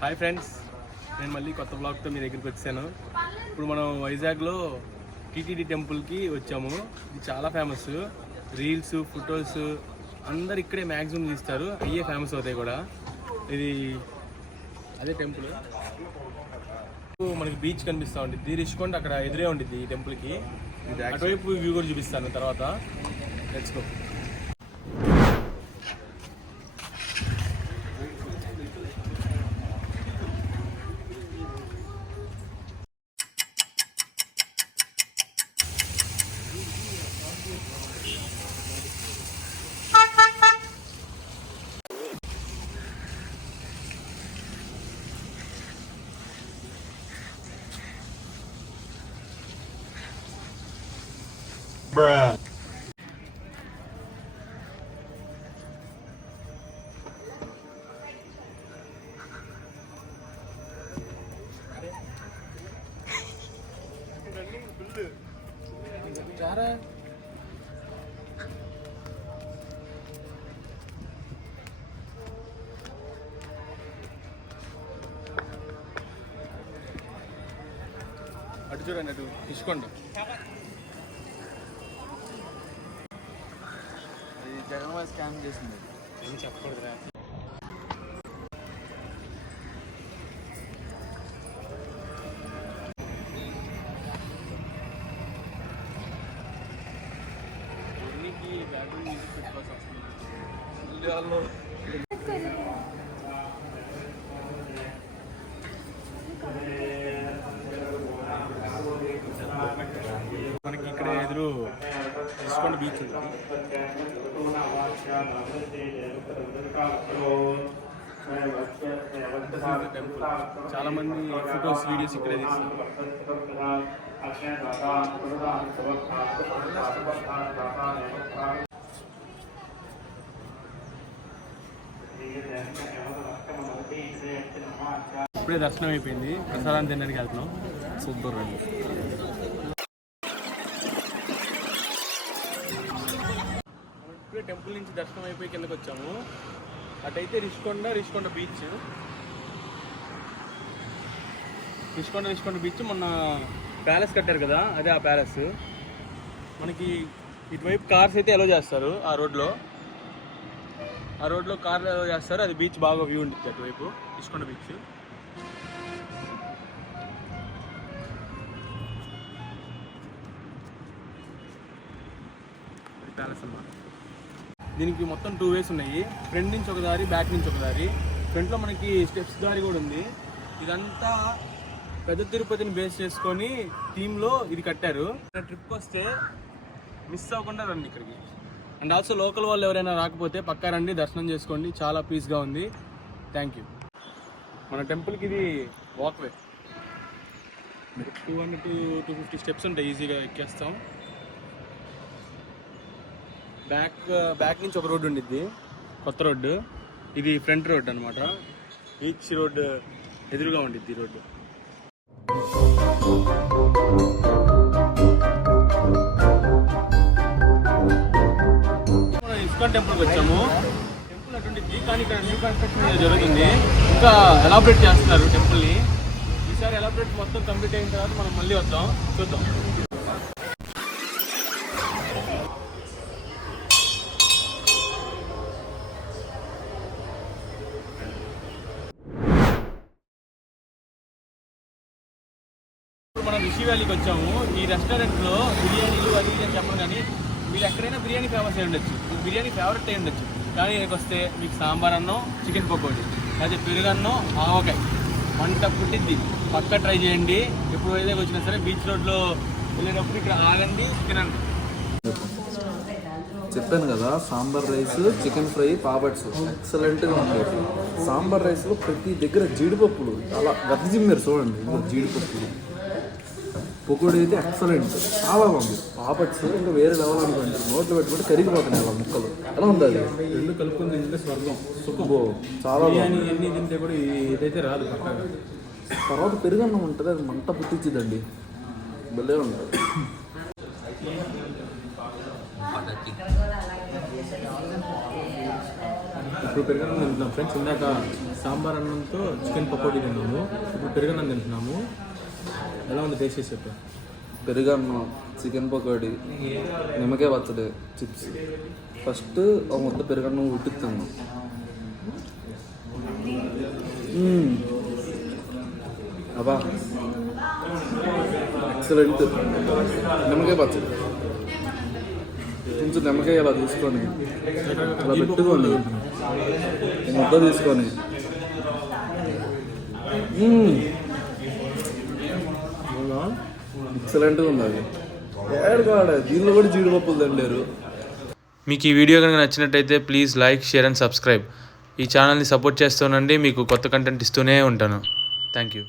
Hi friends, నేను మళ్ళీ కొత్త బ్లాగ్తో మీ దగ్గరికి వచ్చాను. ఇప్పుడు మనం వైజాగ్లో టీటీడీ టెంపుల్కి వచ్చాము. ఇది చాలా ఫేమస్. రీల్స్, ఫొటోస్ అందరు ఇక్కడే మ్యాక్సిమం తీస్తారు. అయ్యే ఫేమస్ అవుతాయి కూడా. ఇది అదే టెంపుల్. మనకి బీచ్ కనిపిస్తూ ఉంటుంది. రిషికొండ అక్కడ ఎదురే ఉంటుంది ఈ టెంపుల్కి. అటువైపు వ్యూ కూడా చూపిస్తాను తర్వాత. Let's go. Bruh. అటు చూడండి, అటు రిషికొండ. జగన్మోహన్ స్కామ్ చేసింది. ఏం చెప్పకూడదురా. మనకి ఇక్కడ ఎదురు రిషికొండ బీచ్ ఉంది. టెంపుల్ చాలా మంది ఫొటోస్, వీడియోస్ ఇక్కడే తీస్తారు. ఇప్పుడే దర్శనం అయిపోయింది. ప్రసాదాన్ని తినడానికి వెళ్తున్నాం. సూపర్ రండి. ఇప్పుడే టెంపుల్ నుంచి దర్శనం అయిపోయి కిందకి వచ్చాము. అటైతే రిషికొండ బీచ్. రిషికొండ బీచ్ మొన్న ప్యాలెస్ కట్టారు కదా, అదే ఆ ప్యాలెస్. మనకి ఇటువైపు కార్స్ అయితే అలో చేస్తారు. ఆ రోడ్లో కార్లు అలో చేస్తారు. అది బీచ్ బాగా వ్యూ ఉంటుంది అటువైపు రిషికొండ బీచ్. ప్యాలెస్ అన్నమాట. దీనికి మొత్తం 2 వేస్ ఉన్నాయి. ఫ్రంట్ నుంచి ఒక దారి, బ్యాక్ నుంచి ఒక దారి. ఫ్రంట్లో మనకి స్టెప్స్ దారి కూడా ఉంది. ఇదంతా పెద్ద తిరుపతిని బేస్ చేసుకొని థీమ్లో ఇది కట్టారు. ట్రిప్కి వస్తే మిస్ అవ్వకుండా రండి ఇక్కడికి. అండ్ ఆల్సో లోకల్ వాళ్ళు ఎవరైనా రాకపోతే పక్కా రండి, దర్శనం చేసుకోండి. చాలా పీస్గా ఉంది. Thank you. మన టెంపుల్కి ఇది వాక్వే. 200 to 250 స్టెప్స్ ఉంటాయి. ఈజీగా ఎక్కేస్తాం. బ్యాక్ నుంచి ఒక రోడ్డు ఉండిద్ది, కొత్త రోడ్డు. ఇది ఫ్రంట్ రోడ్ అనమాట. బీచ్ రోడ్ ఎదురుగా ఉండిద్ది ఈ రోడ్డు. మనం ఇస్కాన్ టెంపుల్కి వచ్చాము. టెంపుల్ అటుండిద్ది, కానీ ఇక్కడ న్యూ కన్స్ట్రక్షన్ జరుగుతుంది. ఇంకా ఎలాబరేట్ చేస్తున్నారు టెంపుల్ని. ఈసారి ఎలాబరేట్ మొత్తం కంప్లీట్ అయిన తర్వాత మనం మళ్ళీ వద్దాం, చూద్దాం. మనం రిషి వ్యాలీకి వచ్చాము. ఈ రెస్టారెంట్లో బిర్యానీలు అది అని చెప్పను, కానీ మీరు ఎక్కడైనా బిర్యానీ ఫేమస్ అయి ఉండొచ్చు, మీకు బిర్యానీ ఫేవరెట్ అయి ఉండొచ్చు. కానీ ఇక్కడికి వస్తే మీకు సాంబార్ అన్నం, చికెన్ పకోడీ, అదే పెరుగన్నం, ఆవకాయ వంట పుట్టిద్ది. పక్కా ట్రై చేయండి. ఎప్పుడు వైజాగ్ వచ్చినా సరే బీచ్ రోడ్లో వెళ్ళేటప్పుడు ఇక్కడ ఆగండి, తినండి. చెప్పాను కదా, sambar rice, chicken fry, papads ఎక్సలెంట్గా ఉంటాయి. సాంబార్ రైస్లో ప్రతి దగ్గర జీడిపప్పులు అలా గతిజిమ్మారు చూడండి. జీడిపప్పులు. పకోడీ అయితే ఎక్సలెంట్, చాలా బాగుంది. పాపడ్స్ ఇంకా వేరే లెవెల్ అనుకోండి. నోట్లో పెట్టుకుంటే కరిగిపోతున్నాయి అలా ముక్కలు. ఎలా ఉంది అది? రెండు కలుపుకొని తింటే స్వర్గం, సుఖం. చాలా బిర్యానీ ఎన్ని తింటే కూడా ఏదైతే రాదు. తర్వాత పెరుగన్నం ఉంటుంది, అది మంట పుట్టించిద్దండి, భలే ఉంటుంది. ఇప్పుడు పెరుగన్నం తింటున్నాం ఫ్రెండ్స్. ఇందాక సాంబార్ అన్నంతో చికెన్ పకోడీ తిన్నాము, ఇప్పుడు పెరుగన్నం తింటున్నాము. ఎలా ఉంది టేస్ట్ చేసి చెప్పు. పెరుగన్నం, చికెన్ పకోడీ, నిమ్మకాయ పచ్చడి, చిప్స్. ఫస్ట్ ఒక ముద్ద పెరుగన్నం ఉట్టుకుతాను. అబ్బా ఎక్సలెంట్. నిమ్మకాయ పచ్చడి కొంచెం నిమ్మకాయ అలా తీసుకొని అలా పెట్టుకోండి, ముద్ద తీసుకొని. ఎక్సలెంట్గా ఉంది అది. ఏడు కాడ దీనిలో కూడా జీడిపప్పులు దండారు. మీకు ఈ వీడియో కనుక నచ్చినట్టయితే please like, share and subscribe. ఈ ఛానల్ని సపోర్ట్ చేస్తూనండి, మీకు కొత్త కంటెంట్ ఇస్తూనే ఉంటాను. Thank you.